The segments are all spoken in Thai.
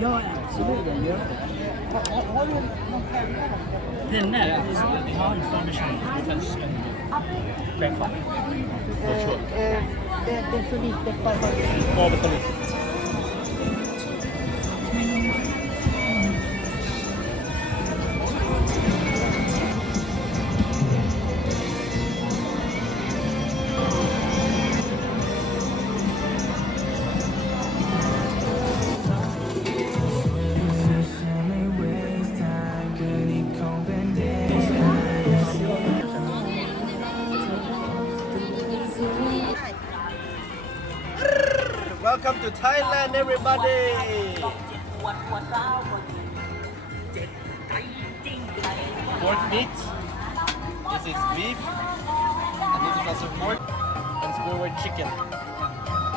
Ja, absolut. Jag gör det. Har du någon penna? Den där? Ja, information. Breakfast. Det är för lite bara. Vad är för lite? Welcome to Thailand, everybody! Pork meat. This is beef. And this is also pork. And squidward chicken.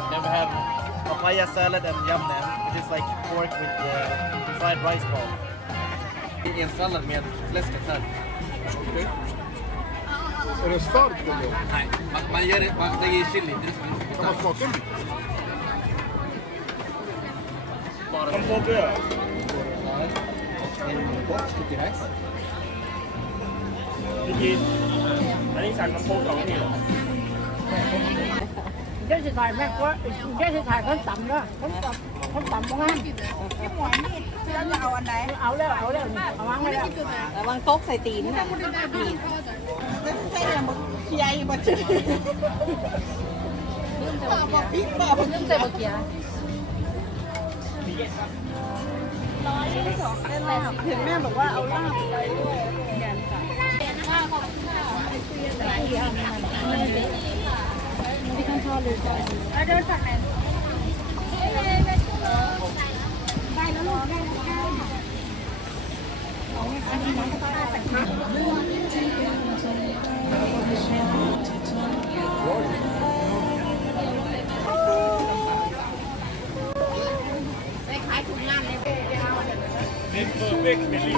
Then we have papaya salad and yam nam, which is like pork with fried rice ball. En sallad med fläsket här. Okej. Är det starkt eller? Nej, man gör det, man lägger chili. Kan man smaka lite? Kom på bröd. En box sticky rice. อันนี้สั่งน้ำโค้กสองที่เหรอ เดี๋ยวจะถ่ายแม่ก็เดี๋ยวจะถ่ายคนต่ำด้วยคนต่ำบ้าง พี่หมวยนี่เราจะเอาอันไหน เอาแล้วเอาวางไว้แล้ว ระวังโต๊ะใส่ตีนนะนี่ใส่เนี่ยบอกใหญ่บอกจืดบอกพริกบอก เรื่องใส่บะเกียร์ เห็นแม่บอกว่าเอาลาบอะไรด้วยที่ข้างชอบเลยเดินฝั่งไหนได้แล้วลูกได้แล้วอันนี้น้องก็ต้องใส่ข้าวไปขายถุงงานเลย เป็นเพอร์เฟกต์เบลลี่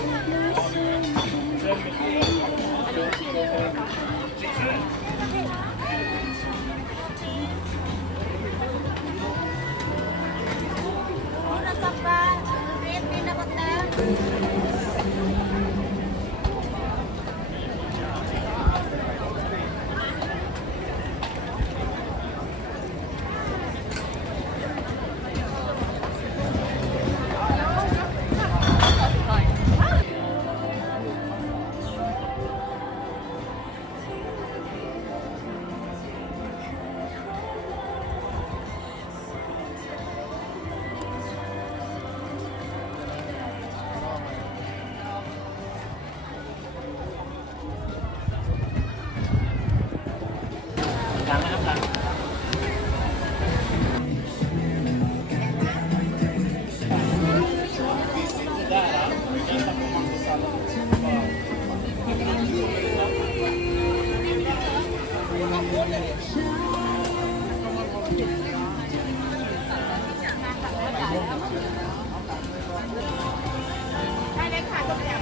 ได้เลยค่ะทุกอย่าง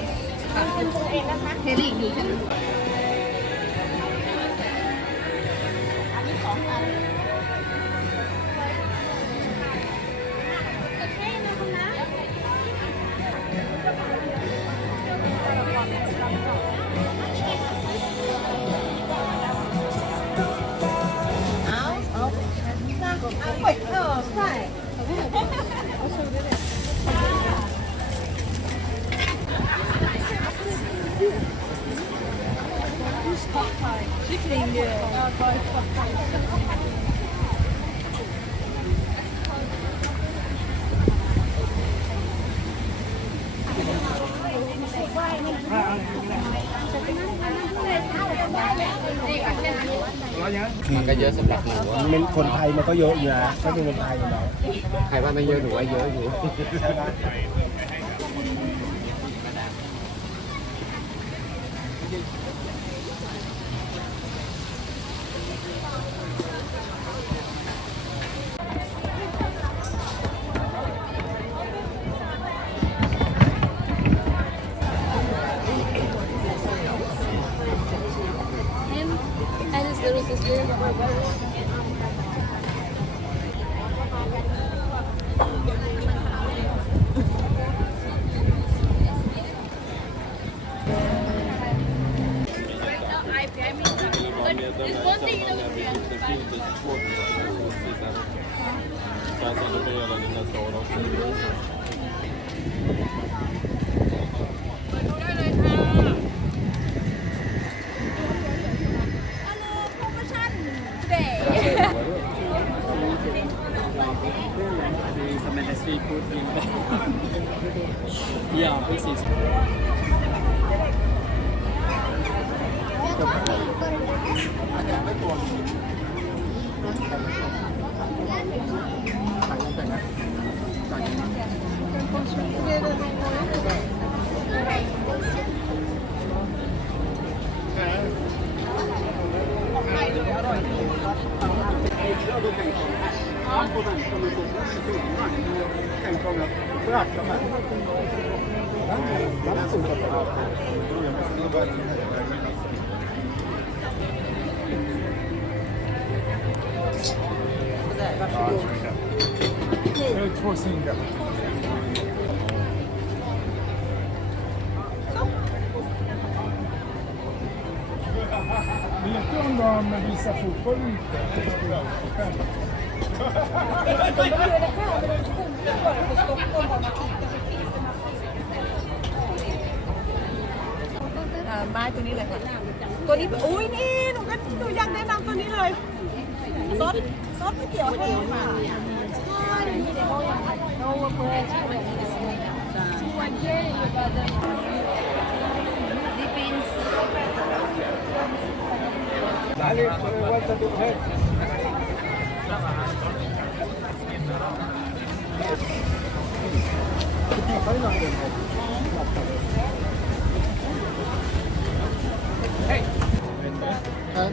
เป็นตัวเองนะคะเฮลี่อยู่ชั้นอันนี้2 อันใช่ มันก็เยอะสำหรับหนูเป็นคนไทยมันก็เยอะอยู่นะถ้าเป็นคนไทยเราใครว่าไม่เยอะหนูว่าเยอะอยู่ and his little sister. Ja, precis. Två singlar. Vet du om de visar fotboll ute?ไม้ตัวนี้เลยค่ะตัวนี้อุ้ยนี่หนูอยากแนะนำตัวนี้เลยซอสก๋วยเตี๋ยวแห้งค่ะใช่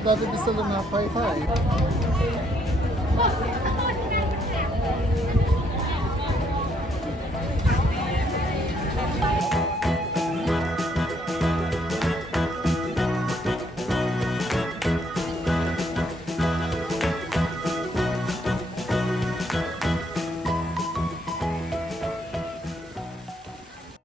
Där vi beställde den här paj-färg.